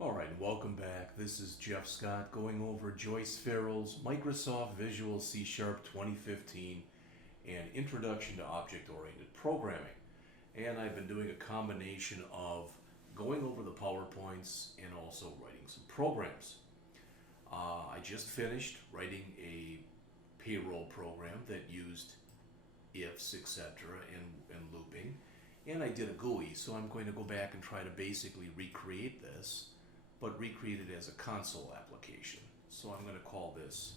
All right, welcome back. This is Jeff Scott going over Joyce Farrell's Microsoft Visual C# 2015 and Introduction to Object-Oriented Programming. And I've been doing a combination of going over the PowerPoints and also writing some programs. I just finished writing a payroll program that used ifs, etc., and looping. And I did a GUI, so I'm going to go back and try to basically recreate this, but recreate it as a console application. So I'm going to call this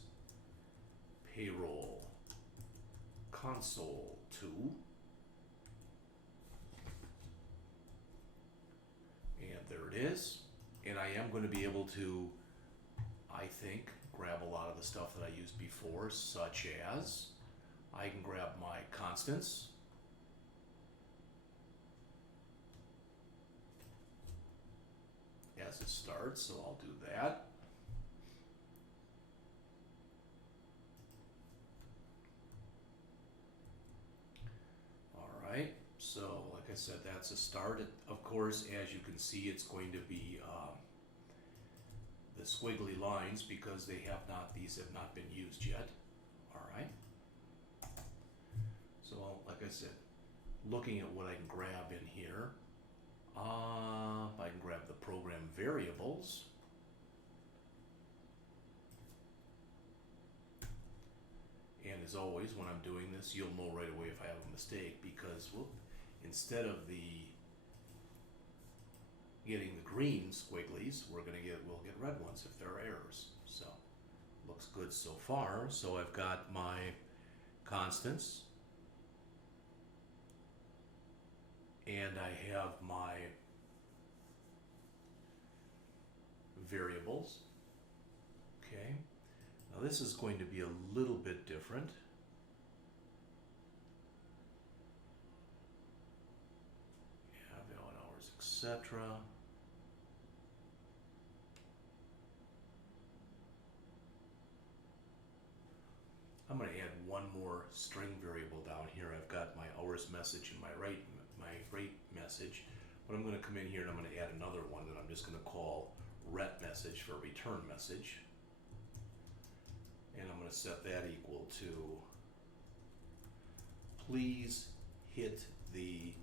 Payroll Console 2. And there it is. And I am going to be able to, I think, grab a lot of the stuff that I used before, such as I can grab my constants. As it starts, so I'll do that. Alright, so like I said, that's a start. Of course, as you can see, it's going to be the squiggly lines because these have not been used yet. Alright. So like I said, looking at what I can grab in here, I can grab the program variables. And as always, when I'm doing this, you'll know right away if I have a mistake because instead of getting the green squigglies, we'll get red ones if there are errors. So looks good so far. So I've got my constants, and I have my variables. Okay, now this is going to be a little bit different. Yeah, valid hours, etc. I'm going to add one more string variable down here. I've got my hours message and my rate message, but I'm going to come in here and I'm going to add another one that I'm just going to call ret message for return message, and I'm going to set that equal to please hit the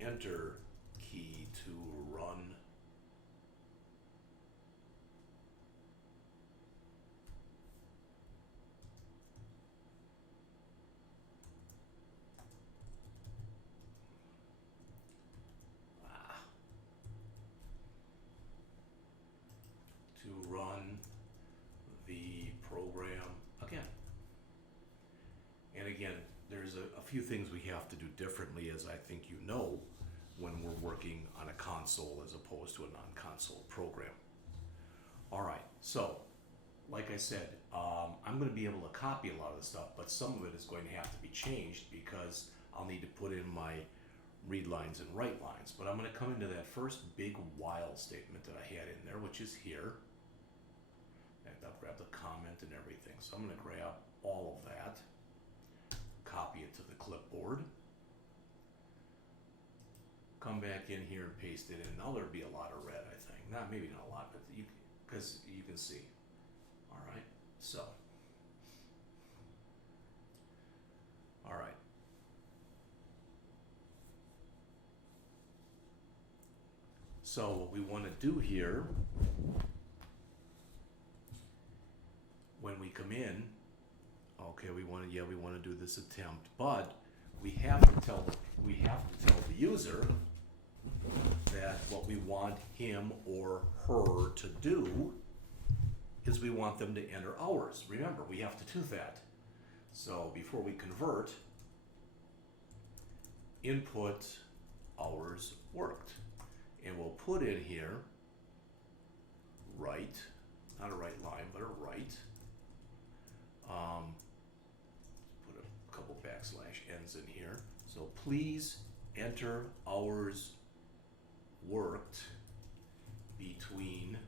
enter key to run the program again. And again, there's a few things we have to do differently, as I think you know, when we're working on a console as opposed to a non-console program. All right, so like I said, I'm going to be able to copy a lot of the stuff, but some of it is going to have to be changed because I'll need to put in my read lines and write lines. But I'm going to come into that first big while statement that I had in there, which is here. I'll grab the comment and everything. So I'm going to grab all of that, copy it to the clipboard, come back in here and paste it in. Now there'll be a lot of red, I think. Maybe not a lot, but because you can see. All right, so. All right. So what we want to do here, when we come in, okay, we want to do this attempt, but we have to tell the user that what we want him or her to do is we want them to enter hours. Remember, we have to do that. So before we convert, input hours worked, and we'll put in here write, not a right line, but a write. Put a couple backslash n's in here. So please enter hours worked between,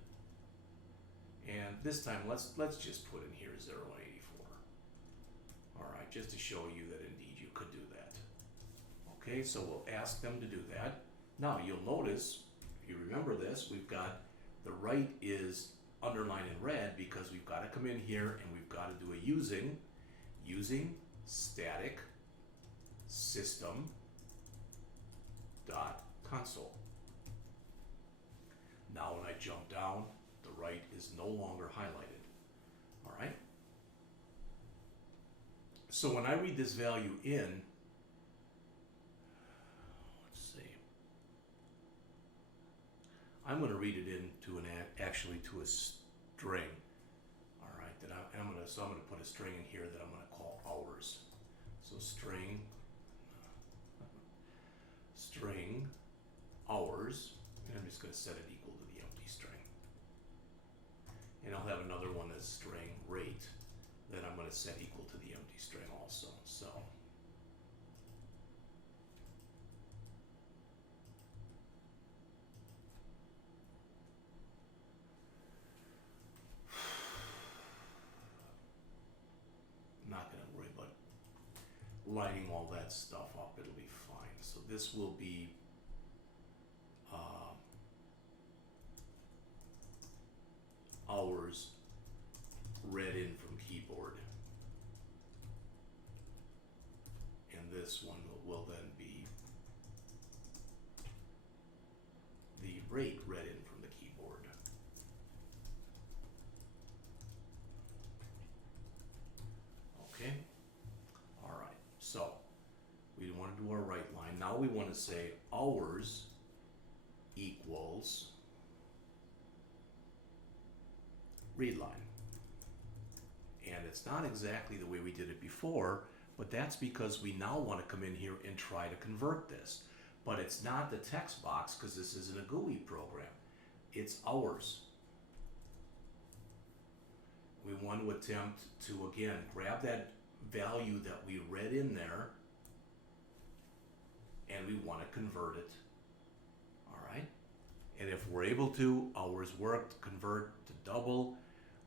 and this time let's just put in here 0 and 84. All right, just to show you that indeed you could do that. Okay, so we'll ask them to do that. Now you'll notice, if you remember this, we've got The right is underlined in red because we've got to come in here and we've got to do a using static system dot console. Now when I jump down, the right is no longer highlighted. All right? So when I read this value in, let's see, I'm going to read it into actually to a string. All right, I'm going to put a string in here that I'm going to call hours. So string hours, and I'm just going to set it equal to the empty string. And I'll have another one that's string rate that I'm going to set equal to the empty string also. So I'm not going to worry about lighting all that stuff up. It'll be fine. So this will be hours read in from keyboard, and this one will then be the rate read in from the keyboard. Okay, all right, so we want to do our right line. Now we want to say hours equals read line. And it's not exactly the way we did it before, but that's because we now want to come in here and try to convert this. But it's not the text box because this isn't a GUI program. It's hours. We want to attempt to, again, grab that value that we read in there and we want to convert it. All right? And if we're able to, hours worked, convert to double.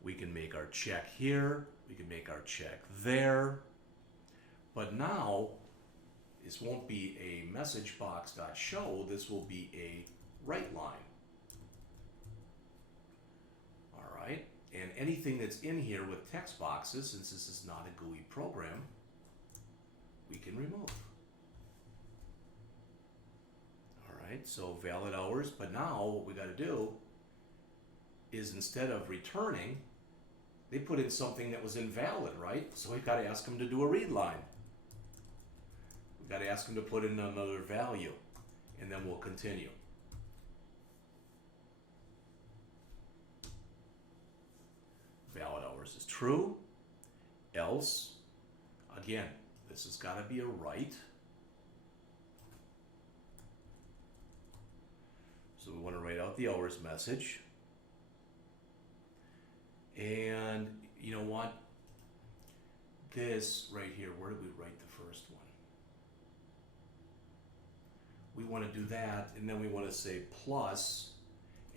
We can make our check here, we can make our check there, but now this won't be a message box.show, this will be a write line. All right, and anything that's in here with text boxes, since this is not a GUI program, we can remove. All right, so valid hours, but now what we got to do is instead of returning, they put in something that was invalid, right? So we've got to ask them to do a read line. We've got to ask them to put in another value, and then we'll continue. Valid hours is true, else, again, this has got to be a write. So we want to write out the hours message. And you know what? This right here, where did we write the first one? We want to do that, and then we want to say plus,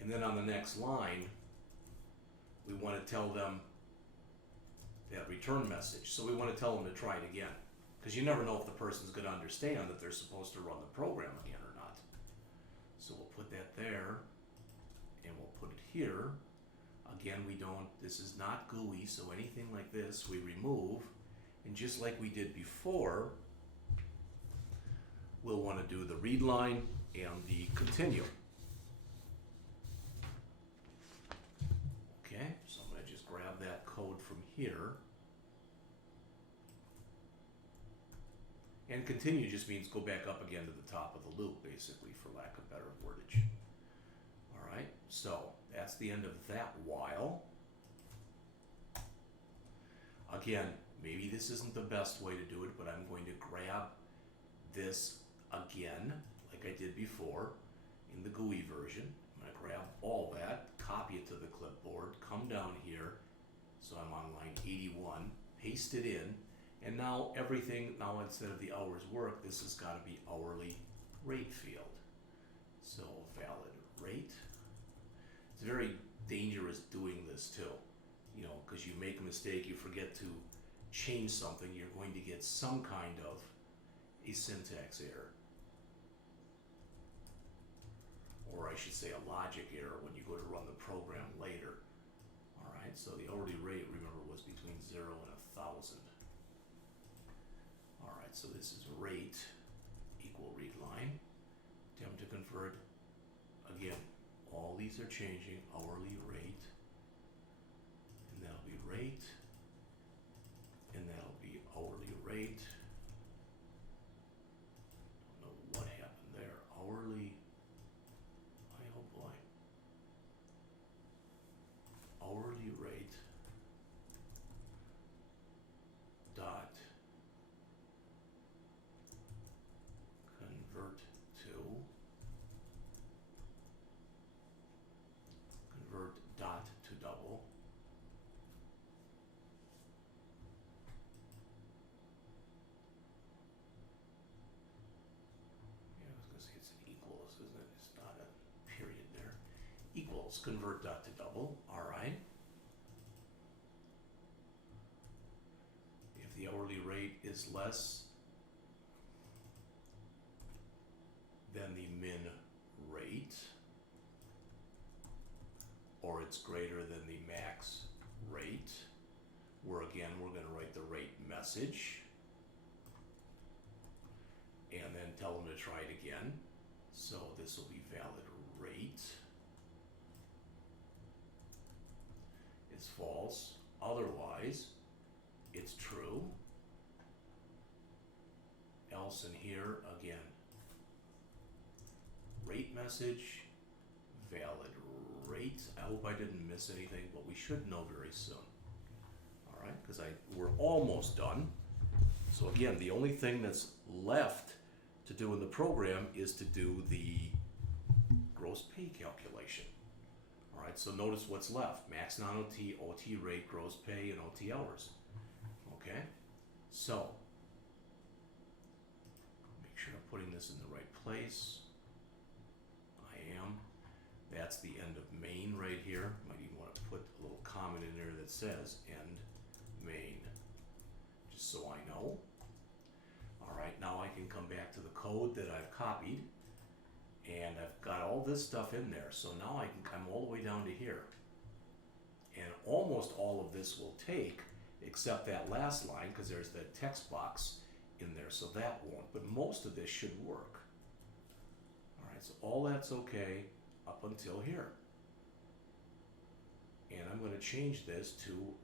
and then on the next line, we want to tell them that return message. So we want to tell them to try it again, because you never know if the person's going to understand that they're supposed to run the program again or not. So we'll put that there, and we'll put it here. Again, this is not GUI, so anything like this we remove, and just like we did before, we'll want to do the read line and the continue. Okay, so I'm going to just grab that code from here. And continue just means go back up again to the top of the loop, basically, for lack of better wordage. All right, so that's the end of that while. Again, maybe this isn't the best way to do it, but I'm going to grab this again, like I did before, in the GUI version. I'm going to grab all that, copy it to the clipboard, come down here, so I'm on line 81, paste it in, and now everything, now instead of the hours worked, this has got to be hourly rate field. So valid rate. It's very dangerous doing this too, you know, because you make a mistake, you forget to change something, you're going to get some kind of a syntax error. or I should say a logic error when you go to run the program later. All right, so the hourly rate, remember, was between 0 and 1,000. All right, so this is rate equal read line. Attempt to convert. Again, all these are changing. Hourly rate, and that'll be rate, and that'll be hourly rate. Don't know what happened there. Hourly. Oh boy. Hourly rate dot convert dot to double. Yeah, I was gonna say it's an equals, isn't it? It's not a period there. Equals convert dot to double. All right. If the hourly rate is less than the min rate, or it's greater than the max rate, we're going to write the rate message and then tell them to try it again. So this will be valid rate is false, otherwise it's true. Else in here, again, rate message, valid rate. I hope I didn't miss anything, but we should know very soon. All right, because we're almost done. So again, the only thing that's left to do in the program is to do the gross pay calculation. All right, so notice what's left: max non-OT, OT rate, gross pay, and OT hours. Okay, so make sure I'm putting this in the right place. I am. That's the end of main right here. Might even want to put a little comment in there that says end main, just so I know. All right, now I can come back to the code that I've copied, and I've got all this stuff in there. So now I can come all the way down to here, and almost all of this will take, except that last line, because there's the text box in there, so that won't. But most of this should work. All right, so all that's okay up until here. And I'm going to change this to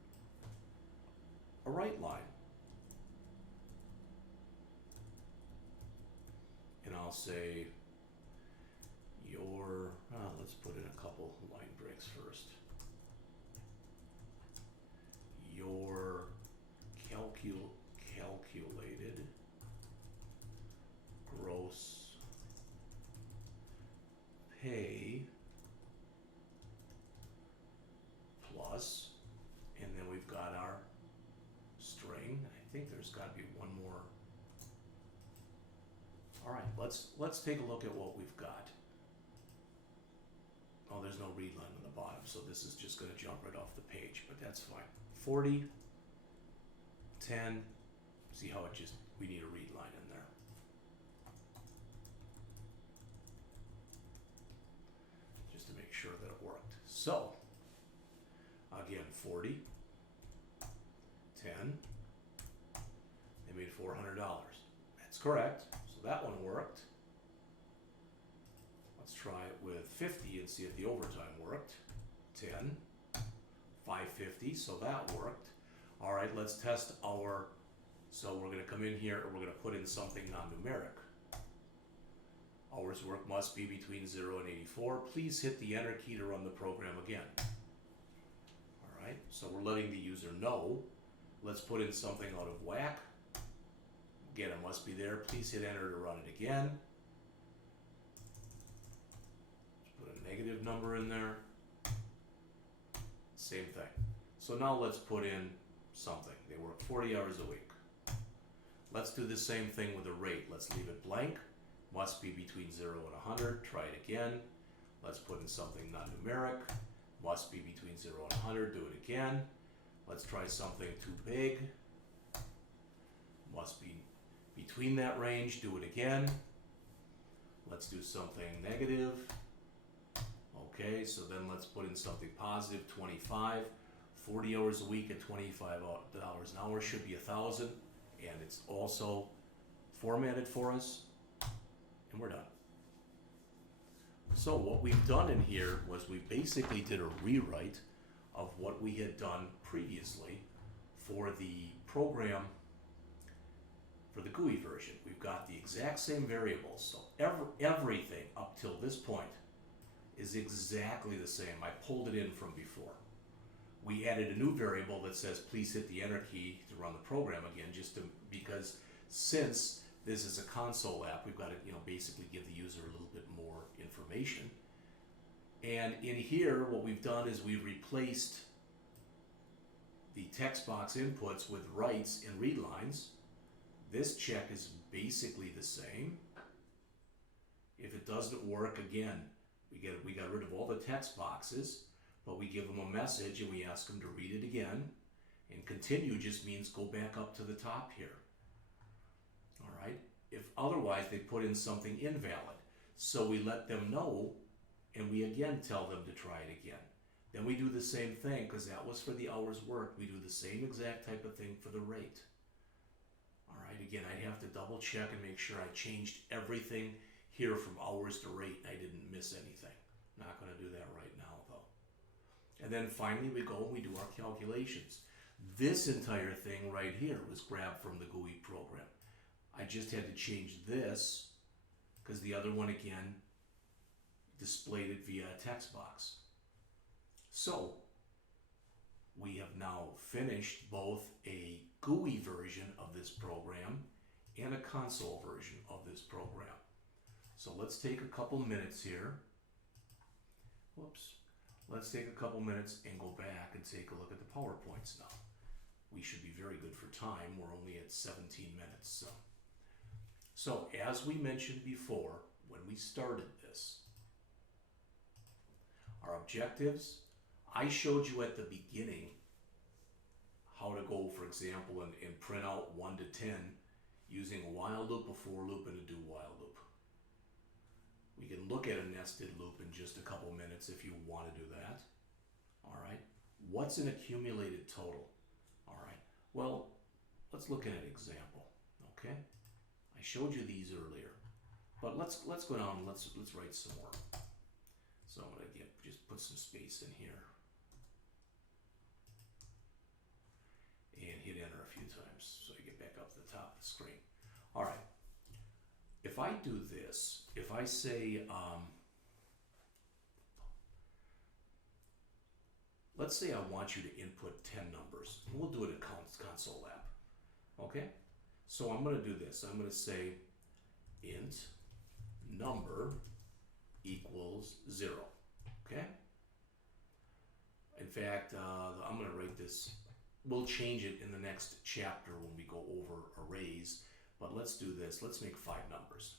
a right line. And I'll say let's put in a couple line breaks first. Your calculated gross pay plus, and then we've got our string. I think there's got to be one more. All right, let's take a look at what we've got. Oh, there's no read line on the bottom, so this is just going to jump right off the page, but that's fine. 40, 10, see how we need a read line in there. Just to make sure that it worked. So, again, 40, 10, they made $400. That's correct, so that one worked. Let's try it with 50 and see if the overtime worked. 10, 550, so that worked. All right, let's test so we're going to come in here and we're going to put in something non-numeric. Hours work must be between 0 and 84. Please hit the enter key to run the program again. All right, so we're letting the user know. Let's put in something out of whack. Again, it must be there. Please hit enter to run it again. Put a negative number in there. Same thing. So now let's put in something. They work 40 hours a week. Let's do the same thing with the rate. Let's leave it blank. Must be between 0 and 100. Try it again. Let's put in something non-numeric. Must be between 0 and 100. Do it again. Let's try something too big. Must be between that range. Do it again. Let's do something negative. Okay, so then let's put in something positive, 25. 40 hours a week at $25 an hour should be 1,000, and it's also formatted for us, and we're done. So what we've done in here was we basically did a rewrite of what we had done previously for the program, for the GUI version. We've got the exact same variables, so everything up till this point is exactly the same. I pulled it in from before. We added a new variable that says please hit the enter key to run the program again, because since this is a console app, we've got to basically give the user a little bit more information. And in here, what we've done is we've replaced the text box inputs with writes and read lines. This check is basically the same. If it doesn't work, again, we got rid of all the text boxes, but we give them a message and we ask them to read it again. And continue just means go back up to the top here. All right. If otherwise, they put in something invalid. So we let them know, and we again tell them to try it again. Then we do the same thing, because that was for the hours worked. We do the same exact type of thing for the rate. All right, again, I have to double check and make sure I changed everything here from hours to rate, and I didn't miss anything. Not going to do that right now, though. And then finally, we go and we do our calculations. This entire thing right here was grabbed from the GUI program. I just had to change this, because the other one, again, displayed it via a text box. So we have now finished both a GUI version of this program and a console version of this program. So let's take a couple minutes here. Whoops. Let's take a couple minutes and go back and take a look at the PowerPoints now. We should be very good for time. We're only at 17 minutes. So as we mentioned before, when we started this, our objectives, I showed you at the beginning how to go, for example, and print out 1 to 10 using a while loop, a for loop, and a do while loop. We can look at a nested loop in just a couple minutes if you want to do that. All right. What's an accumulated total? All right. Well, let's look at an example. Okay. I showed you these earlier, but let's go down and let's write some more. So I'm going to just put some space in here and hit enter a few times so I get back up to the top of the screen. All right. If I do this, if I say, let's say I want you to input 10 numbers. We'll do it in console app. Okay? So I'm going to do this. I'm going to say int number equals 0. Okay? In fact, I'm going to write this. We'll change it in the next chapter when we go over arrays. But let's do this. Let's make 5 numbers.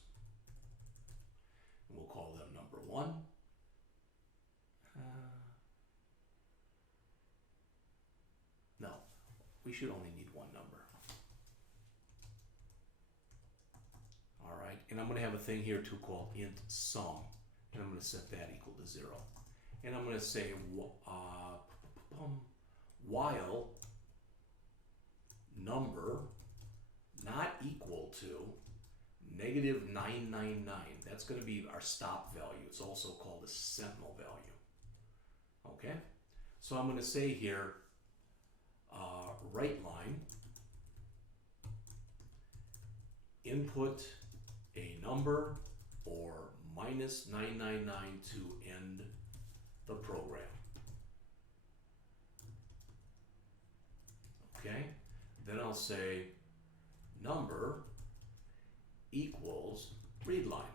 And we'll call them number 1. No, we should only need 1 number. All right, and I'm going to have a thing here too called int sum, and I'm going to set that equal to 0. And I'm going to say while number not equal to -999. That's going to be our stop value. It's also called a sentinel value. Okay, so I'm going to say here write line input a number or -999 to end the program. Okay, then I'll say number equals read line.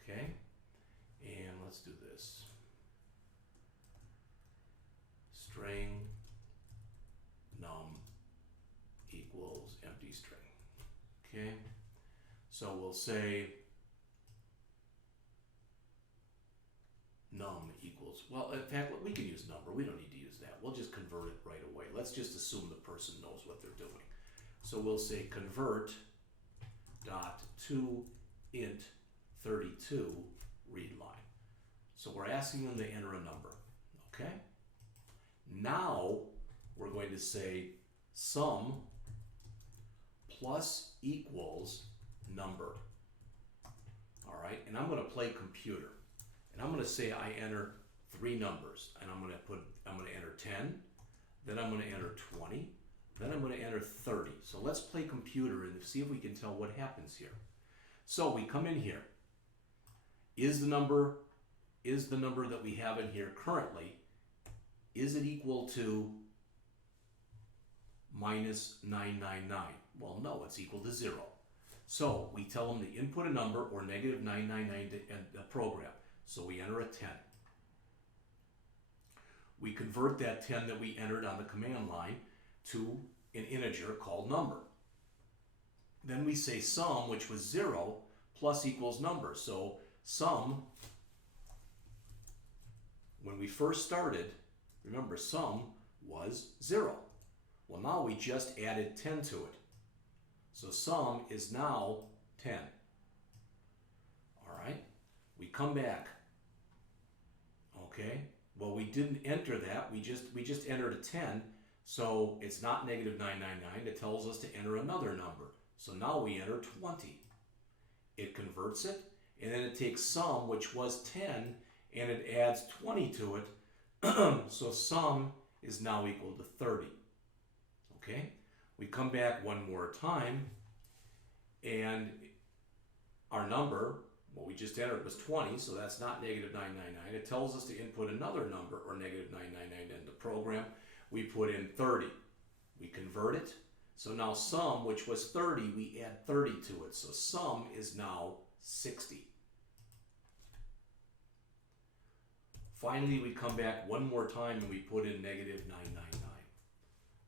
Okay, and let's do this. String num equals empty string. Okay, so we'll say num equals, well, in fact, we can use number. We don't need to use that. We'll just convert it right away. Let's just assume the person knows what they're doing. So we'll say convert dot to int 32 read line. So we're asking them to enter a number, okay? Now we're going to say sum plus equals number. All right, and I'm going to play computer. And I'm going to say I enter three numbers, and I'm going to enter 10, then I'm going to enter 20, then I'm going to enter 30. So let's play computer and see if we can tell what happens here. So we come in here. Is the number that we have in here currently, is it equal to minus 999? Well, no, it's equal to 0. So we tell them to input a number or negative 999 to end the program. So we enter a 10. We convert that 10 that we entered on the command line to an integer called number. Then we say sum, which was 0, plus equals number. So sum, when we first started, remember sum was 0. Well, now we just added 10 to it. So sum is now 10. All right, we come back. Okay, well, we didn't enter that. We just entered a 10, so it's not negative 999. It tells us to enter another number. So now we enter 20. It converts it, and then it takes sum, which was 10, and it adds 20 to it. So sum is now equal to 30. Okay, we come back one more time, and our number, what we just entered was 20, so that's not negative 999. It tells us to input another number or negative 999 into the program. We put in 30. We convert it. So now sum, which was 30, we add 30 to it. So sum is now 60. Finally, we come back one more time and we put in negative 999.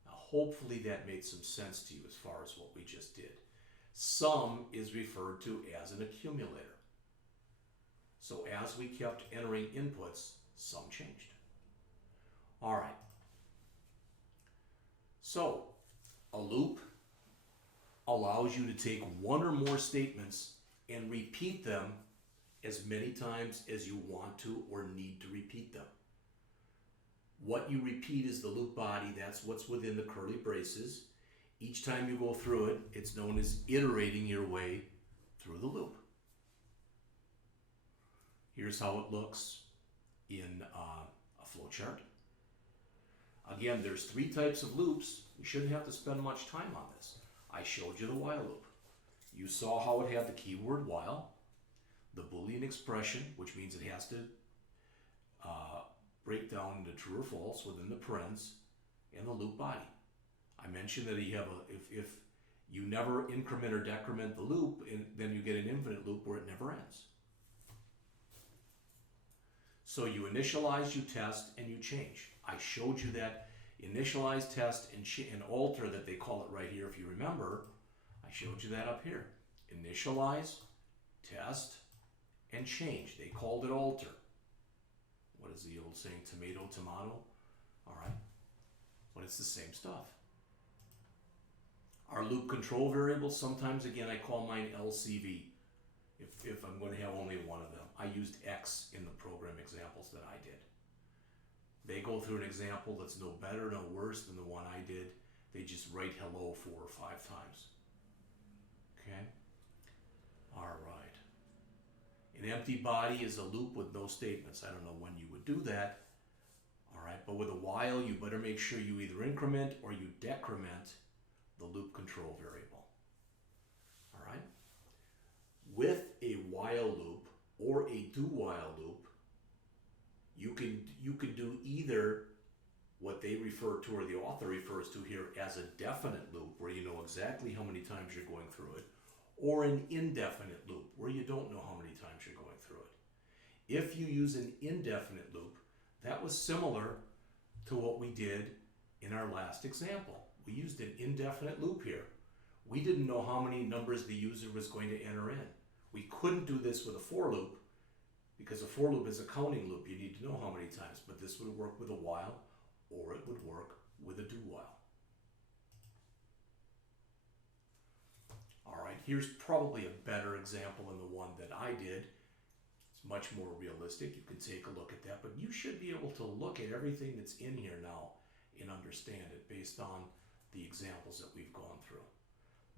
Now, hopefully that made some sense to you as far as what we just did. Sum is referred to as an accumulator. So as we kept entering inputs, sum changed. All right. So a loop allows you to take one or more statements and repeat them as many times as you want to or need to repeat them. What you repeat is the loop body. That's what's within the curly braces. Each time you go through it, it's known as iterating your way through the loop. Here's how it looks in a flow chart. Again, there's three types of loops. We shouldn't have to spend much time on this. I showed you the while loop. You saw how it had the keyword while, the Boolean expression, which means it has to break down into true or false within the parens, and the loop body. I mentioned that you have if you never increment or decrement the loop, then you get an infinite loop where it never ends. So you initialize, you test, and you change. I showed you that initialize, test, and alter that they call it right here. If you remember, I showed you that up here. Initialize, test, and change. They called it alter. What is the old saying? Tomato, tomato? All right. But it's the same stuff. Our loop control variables, sometimes, again, I call mine LCV. If I'm going to have only one of them. I used X in the program examples that I did. They go through an example that's no better, no worse than the one I did. They just write hello 4 or 5 times. Okay? All right. An empty body is a loop with no statements. I don't know when you would do that. All right, but with a while, you better make sure you either increment or you decrement the loop control variable. All right? With a while loop or a do-while loop, you can do either what they refer to or the author refers to here as a definite loop where you know exactly how many times you're going through it, or an indefinite loop where you don't know how many times you're going through it. If you use an indefinite loop, that was similar to what we did in our last example. We used an indefinite loop here. We didn't know how many numbers the user was going to enter in. We couldn't do this with a for loop because a for loop is a counting loop. You need to know how many times, but this would work with a while or it would work with a do while. All right, here's probably a better example than the one that I did. It's much more realistic. You can take a look at that, but you should be able to look at everything that's in here now and understand it based on the examples that we've gone through.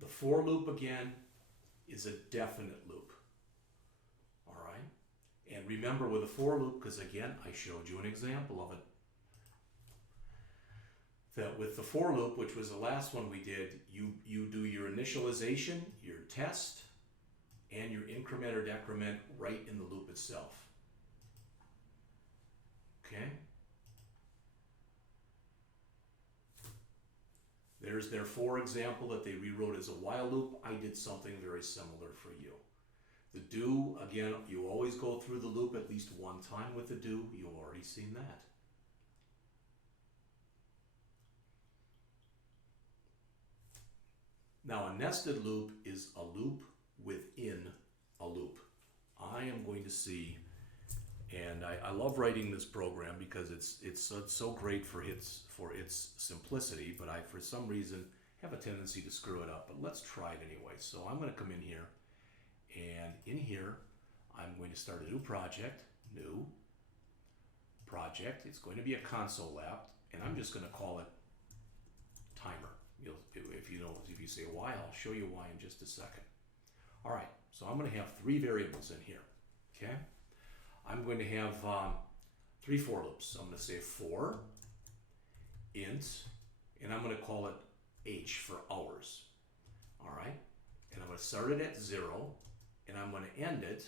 The for loop, again, is a definite loop. All right? And remember with a for loop, because again, I showed you an example of it, that with the for loop, which was the last one we did, you do your initialization, your test, and your increment or decrement right in the loop itself. Okay? There's their for example that they rewrote as a while loop. I did something very similar for you. The do, again, you always go through the loop at least one time with the do. You've already seen that. Now, a nested loop is a loop within a loop. I am going to see, and I love writing this program because it's so great for its simplicity, but I, for some reason, have a tendency to screw it up. But let's try it anyway. So I'm going to come in here, and in here, I'm going to start a new project, new project. It's going to be a console app, and I'm just going to call it timer. If you say why, I'll show you why in just a second. All right, so I'm going to have three variables in here, okay? I'm going to have three for loops. I'm going to say for, int, and I'm going to call it h for hours, all right? And I'm going to start it at 0, and I'm going to end it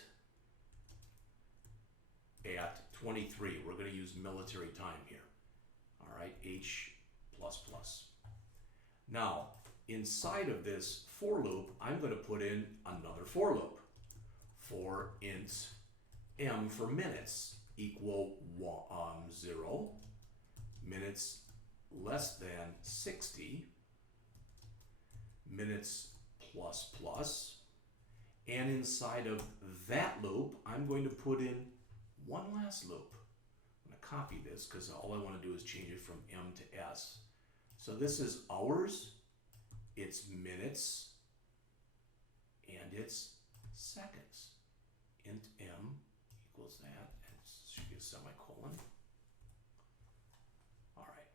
at 23. We're going to use military time here, all right? H++. Now, inside of this for loop, I'm going to put in another for loop. For int m for minutes equal 0, minutes less than 60, minutes plus plus, and inside of that loop, I'm going to put in one last loop. I'm going to copy this because all I want to do is change it from m to s. So this is hours, it's minutes, and it's seconds. Int m equals that, and it should be a semicolon. All right.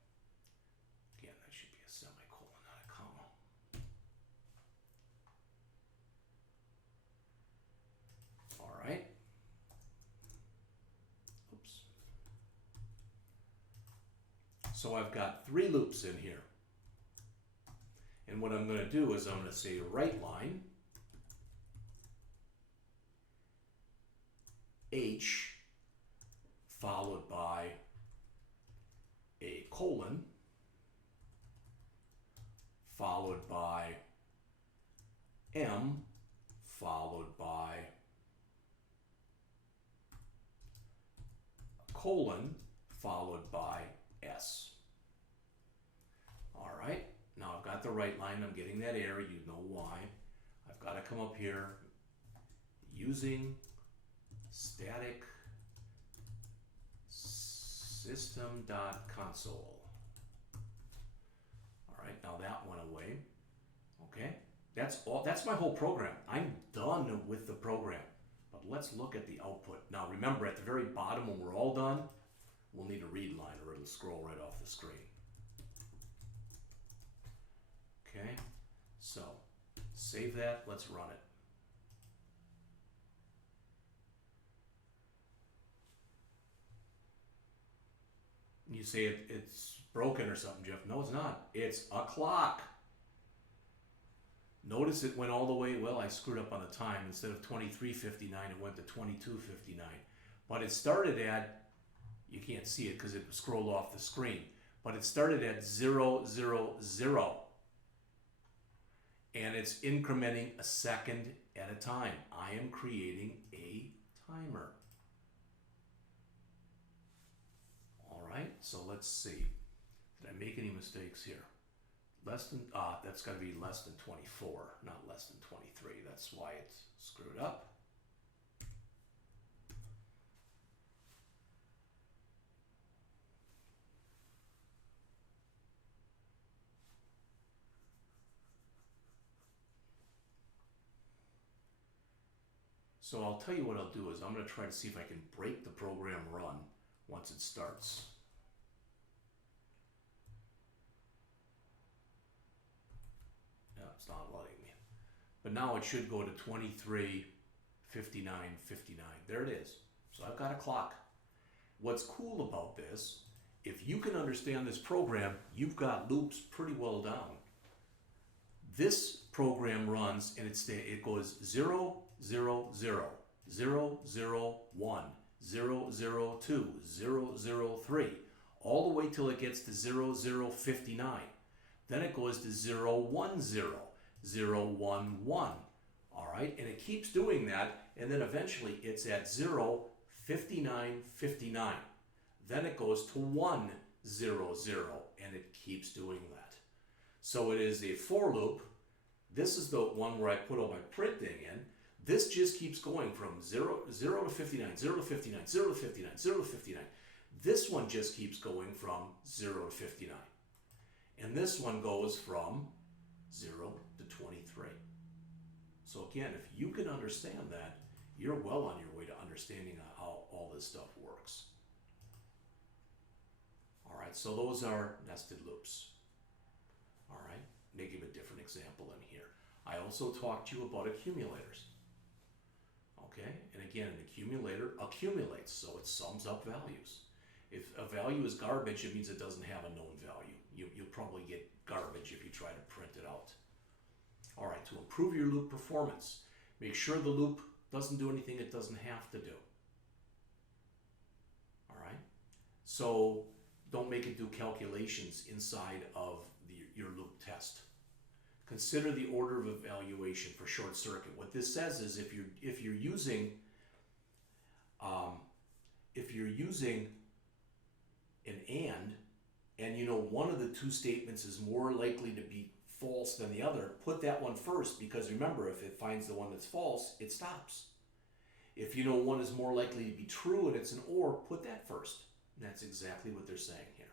Again, that should be a semicolon, not a comma. All right. Oops. So I've got three loops in here. And what I'm going to do is I'm going to say right line, H, followed by a colon, followed by M, followed by a colon, followed by S. All right. Now I've got the right line, I'm getting that error, you know why. I've got to come up here using static system.console. All right, now that went away. Okay, that's my whole program. I'm done with the program, but let's look at the output. Now remember, at the very bottom when we're all done, we'll need a read line or it'll scroll right off the screen. Okay, so save that, let's run it. You say it's broken or something, Jeff. No, it's not. It's a clock. Notice it went all the way, well, I screwed up on the time. Instead of 23:59, it went to 22:59. But it started at, you can't see it because it scrolled off the screen, but it started at 0, 0, 0. And it's incrementing a second at a time. I am creating a timer. All right, so let's see. Did I make any mistakes here? Less than, that's got to be less than 24, not less than 23. That's why it's screwed up. So I'll tell you what I'll do is I'm going to try to see if I can break the program run once it starts. No, it's not letting me. But now it should go to 23, 59, 59. There it is. So I've got a clock. What's cool about this, if you can understand this program, you've got loops pretty well down. This program runs and it goes 0, 0, 0, 0, 0, 1, 0, 0, 2, 0, 0, 3, all the way till it gets to 0, 0, 59. Then it goes to 0, 1, 0, 0, 1, 1. All right, and it keeps doing that, and then eventually it's at 0, 59, 59. Then it goes to 1, 0, 0, and it keeps doing that. So it is a for loop. This is the one where I put all my printing in. This just keeps going from 0 to 59, 0 to 59, 0 to 59, 0 to 59. This one just keeps going from 0 to 59. And this one goes from 0 to 23. So again, if you can understand that, you're well on your way to understanding how all this stuff works. All right, so those are nested loops. All right, let me give a different example in here. I also talked to you about accumulators. Okay, and again, an accumulator accumulates, so it sums up values. If a value is garbage, it means it doesn't have a known value. You'll probably get garbage if you try to print it out. All right, to improve your loop performance, make sure the loop doesn't do anything it doesn't have to do. All right, so don't make it do calculations inside of your loop test. Consider the order of evaluation for short circuit. What this says is if you're using an and you know one of the two statements is more likely to be false than the other, put that one first, because remember, if it finds the one that's false, it stops. If you know one is more likely to be true and it's an or, put that first. And that's exactly what they're saying here.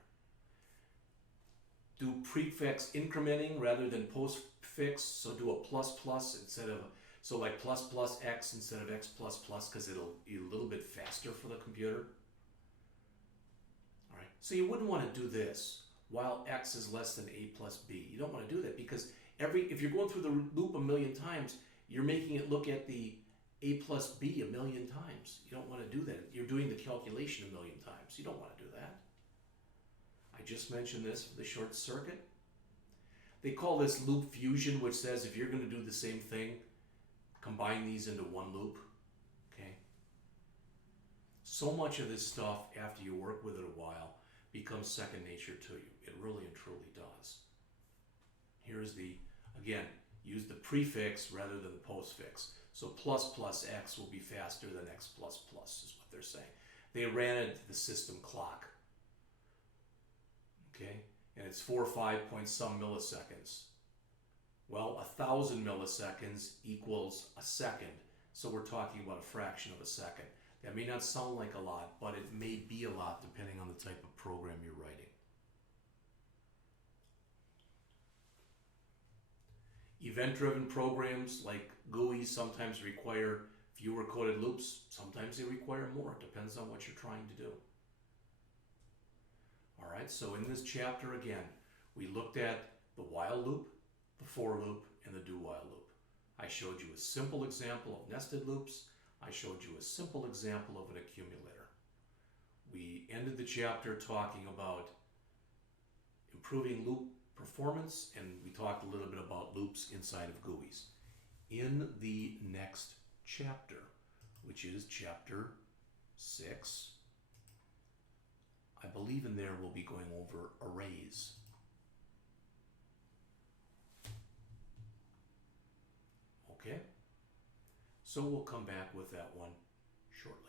Do prefix incrementing rather than postfix, so do a plus plus instead of, so like plus plus x instead of x plus plus, because it'll be a little bit faster for the computer. All right, so you wouldn't want to do this while x is less than a plus b. You don't want to do that because if you're going through the loop a million times, you're making it look at the a plus b a million times. You don't want to do that. You're doing the calculation a million times. You don't want to do that. I just mentioned this for the short circuit. They call this loop fusion, which says if you're going to do the same thing, combine these into one loop. Okay. So much of this stuff, after you work with it a while, becomes second nature to you. It really and truly does. Here's again, use the prefix rather than the postfix. So plus plus x will be faster than x plus plus is what they're saying. They ran it the system clock. Okay, and it's 4 or 5 point some milliseconds. Well, 1,000 milliseconds equals a second, so we're talking about a fraction of a second. That may not sound like a lot, but it may be a lot depending on the type of program you're writing. Event-driven programs like GUIs sometimes require fewer coded loops. Sometimes they require more. It depends on what you're trying to do. All right, so in this chapter, again, we looked at the while loop, the for loop, and the do while loop. I showed you a simple example of nested loops. I showed you a simple example of an accumulator. We ended the chapter talking about improving loop performance, and we talked a little bit about loops inside of GUIs. In the next chapter, which is chapter 6, I believe in there we'll be going over arrays. Okay? So we'll come back with that one shortly.